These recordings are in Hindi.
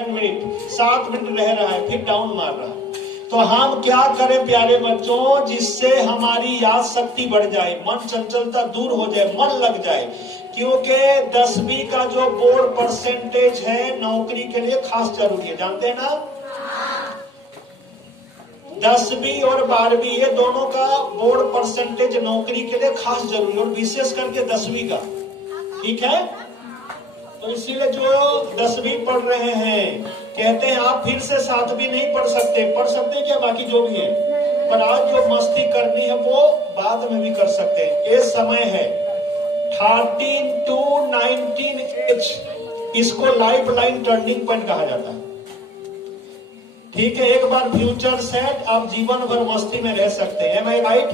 मिनट 7 मिनट रह रहा है, फिर डाउन मार रहा है। तो हम क्या करें प्यारे बच्चों, जिससे हमारी याद शक्ति बढ़ जाए, मन चंचलता दूर हो जाए, मन लग जाए। क्योंकि 10वीं का जो बोर्ड परसेंटेज है नौकरी के लिए खास जरूरी है, जानते हैं ना। 10वीं और 12वीं ये दोनों का बोर्ड परसेंटेज नौकरी के लिए खास जरूरी है, और विशेष करके 10वीं का। ठीक है, तो इसीलिए जो 10वीं पढ़ रहे हैं कहते हैं आप फिर से 7वीं नहीं पढ़ सकते क्या, बाकी जो भी है, पर आज जो मस्ती करनी है वो बाद में भी कर सकते हैं। ये समय है 13 to 19 एज, इसको लाइफ लाइन टर्निंग पॉइंट कहा जाता है। ठीक है, एक बार फ्यूचर सेट, आप जीवन भर मस्ती में रह सकते हैं। मैं राइट?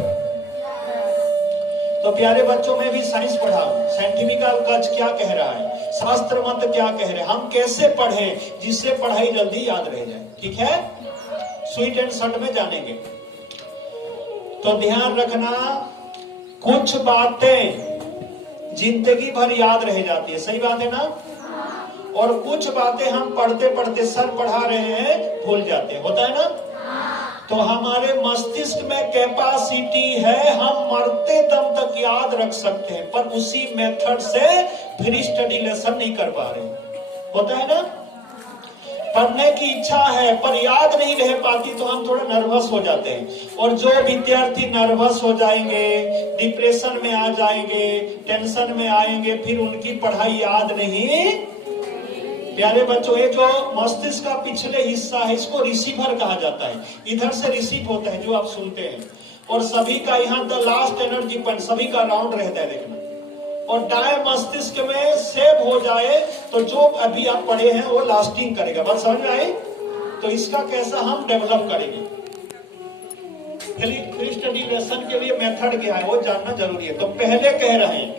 तो प्यारे बच्चों में भी साइंस पढ़ा, साइंटिफिकल कच क्या कह रहा है, शास्त्र मत क्या कह रहे हैं, हम कैसे पढ़ें जिससे पढ़ाई जल्दी याद रह जाए। ठीक है, स्वीट एंड शॉर्ट में जानेंगे। तो ध्यान रखना, कुछ बातें जिंदगी भर याद रह जाती है, सही बात है ना, और कुछ बातें हम पढ़ते पढ़ते सर पढ़ा रहे हैं भूल जाते हैं, होता है ना। तो हमारे मस्तिष्क में कैपेसिटी है, हम मरते दम तक याद रख सकते हैं, पर उसी मेथड से फ्री स्टडी लेसन नहीं कर पा रहे, होता है ना। पढ़ने की इच्छा है पर याद नहीं रह पाती, तो हम थोड़ा नर्वस हो जाते हैं। और जो विद्यार्थी नर्वस हो जाएंगे, डिप्रेशन में आ जाएंगे, टेंशन में आएंगे, फिर उनकी पढ़ाई याद नहीं। प्यारे बच्चों, ये जो मस्तिष्क का पिछले हिस्सा है इसको रिसीवर कहा जाता है, इधर से रिसीव होता है जो आप सुनते हैं, और सभी का यहाँ द लास्ट एनर्जी पॉइंट, सभी का राउंड रहता है देखना। और दाएं मस्तिष्क में सेव हो जाए तो जो अभी आप पढ़े हैं वो लास्टिंग करेगा। बात समझ में आई? तो इसका कैसा हम डेवलप करेंगे, फ्री स्टडी लेसन के लिए मेथड क्या है वो जानना जरूरी है। तो पहले कह रहे हैं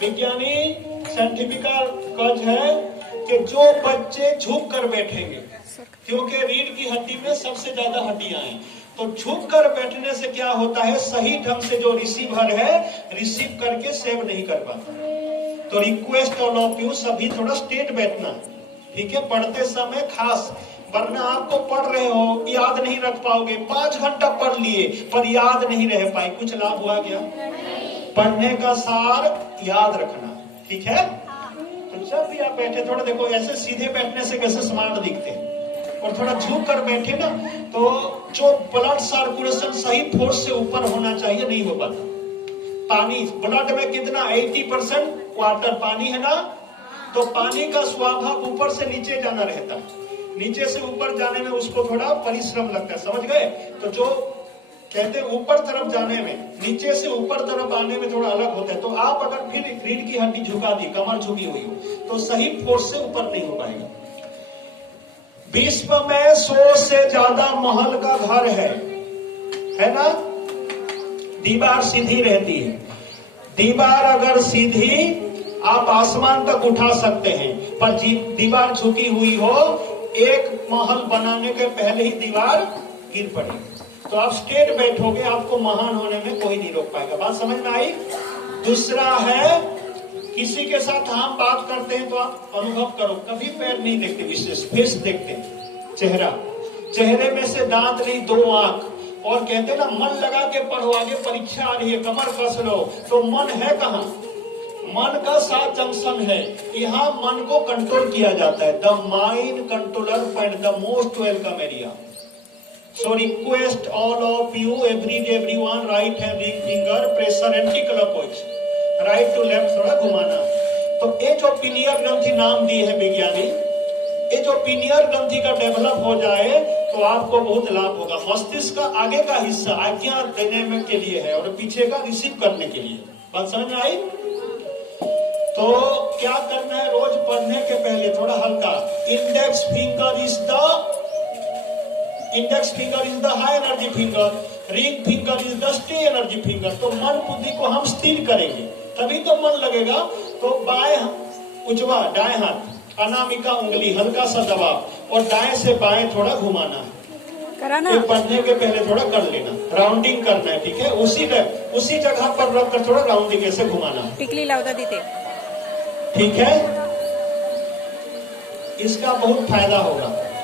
विज्ञानी साइंटिफिकल कज है कि जो बच्चे झुक कर बैठेंगे, क्योंकि रीढ़ की हड्डी में सबसे ज्यादा हड्डियां हैं, तो झुक कर बैठने से क्या होता है, सही ढंग से जो रिसीवर है रिसीव करके सेव नहीं कर पाता। तो रिक्वेस्ट ऑल ऑफ यू, सभी थोड़ा स्ट्रेट बैठना, ठीक है, पढ़ते समय खास, वरना आपको पढ़ रहे हो याद नहीं रख पाओगे। 5 घंटा पढ़ लिए पर याद नहीं रह पाए, कुछ लाभ हुआ क्या? पढ़ने का सार याद रखना, ठीक है। तो जब भी आप बैठे थोड़ा देखो, ऐसे सीधे बैठने से कैसे स्मार्ट दिखते हैं, और थोड़ा झुक कर बैठे ना तो जो ब्लड सर्कुलेशन सही फोर्स से ऊपर होना चाहिए नहीं हो पाता। पानी ब्लड में कितना 80% वाटर पानी है ना, तो पानी का स्वभाव ऊपर से नीचे जाना रहता है, नीचे से ऊपर जाने में उसको थोड़ा परिश्रम लगता है, समझ गए। तो जो कहते हैं ऊपर तरफ जाने में, नीचे से ऊपर तरफ आने में थोड़ा अलग होता है। तो आप अगर फिर रीढ़ की हड्डी झुका दी, कमर झुकी हुई हो, तो सही फोर्स से ऊपर नहीं हो पाएगा। विश्व में 100 से ज्यादा महल का घर है ना, दीवार सीधी रहती है। दीवार अगर सीधी आप आसमान तक उठा सकते हैं, पर दीवार झुकी हुई हो, एक महल बनाने के पहले ही दीवार गिर पड़ेगी। तो आप स्ट्रेट बैठोगे, आपको महान होने में कोई नहीं रोक पाएगा। बात समझ में आई? दूसरा है, किसी के साथ हम बात करते हैं तो आप अनुभव करो, कभी पैर नहीं देखते, विशेष फेस देखते हैं, चेहरा, चेहरे में से दांत नहीं, 2 आंख। और कहते हैं ना मन लगा के पढ़ो, आगे परीक्षा आ रही है, कमर कस लो। तो मन है कहाँ? मन का 7 जंक्शन है, यहाँ मन को कंट्रोल किया जाता है। The mind controller point, the most welcome area. So request all of you, everyone, right hand ring finger, pressure anti-clockwise, right to left थोड़ा घुमाना। तो ये जो पिनियर ग्रंथि नाम दी है विज्ञानी, ये जो पिनियर ग्रंथि का डेवलप हो जाए तो आपको बहुत लाभ होगा। मस्तिष्क का आगे का हिस्सा आज्ञा देने में के लिए है और पीछे का रिसीव करने के लिए। बात समझ में आई? तो क्या करना है, रोज पढ़ने के पहले थोड़ा हल्का, index finger is the high energy finger, ring finger is the stay energy finger. तो मन बुद्धि को हम स्थिर करेंगे तभी तो मन लगेगा। तो बाएं उजवा दाएं हाथ, अनामिका उंगली हल्का सा दबाव, और दाएं से बाएं थोड़ा घुमाना है। ये पढ़ने के पहले थोड़ा कर लेना, राउंडिंग करना है, ठीक है। उसी जगह पर रखकर थोड़ा राउंडिंग ऐसे घुमाना है, टिकली लावता तिथे, ठीक है। इसका बहुत फायदा होगा।